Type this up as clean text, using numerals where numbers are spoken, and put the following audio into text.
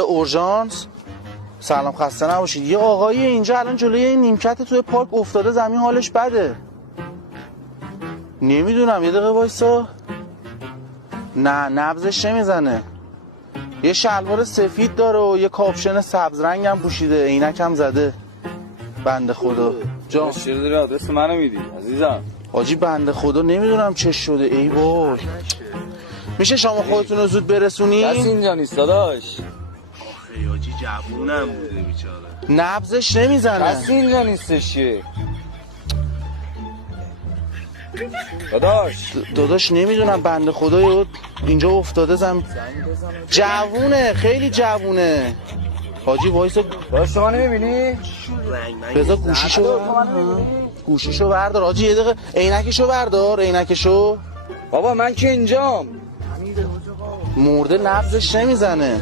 بله اورژانس. سلام خسته نباشید. یه آقایی اینجا الان جلوی این نیمکت توی پارک افتاده زمین، حالش بده. نمیدونم، یه دقیقه وایسا. نه نبضش نمیزنه. یه شلوار سفید داره و یه کاپشن سبز رنگ هم پوشیده، عینک هم زده. بنده خدا. جان چرا داری آدرس منو میدی عزیزم؟ حاجی بنده خدا نمیدونم چه شده. ای وای. میشه شما خودتون رو زود برسونی؟ کسی اینجا نیست داداش. آخه حاجی جوونم بوده بیچاره. نبضش نمیزنه. کسی اینجا نیستش که. داداش نمیدونم بنده خدا اینجا افتاده جوونه، خیلی جوونه. حاجی وایسا. داداش شما نمیبینی؟ بذار گوشیشو بردار. حاجی یه دقیقه عینکشو بردار. عینکشو. بابا من که اینجام. مرده نبضش نمیزنه.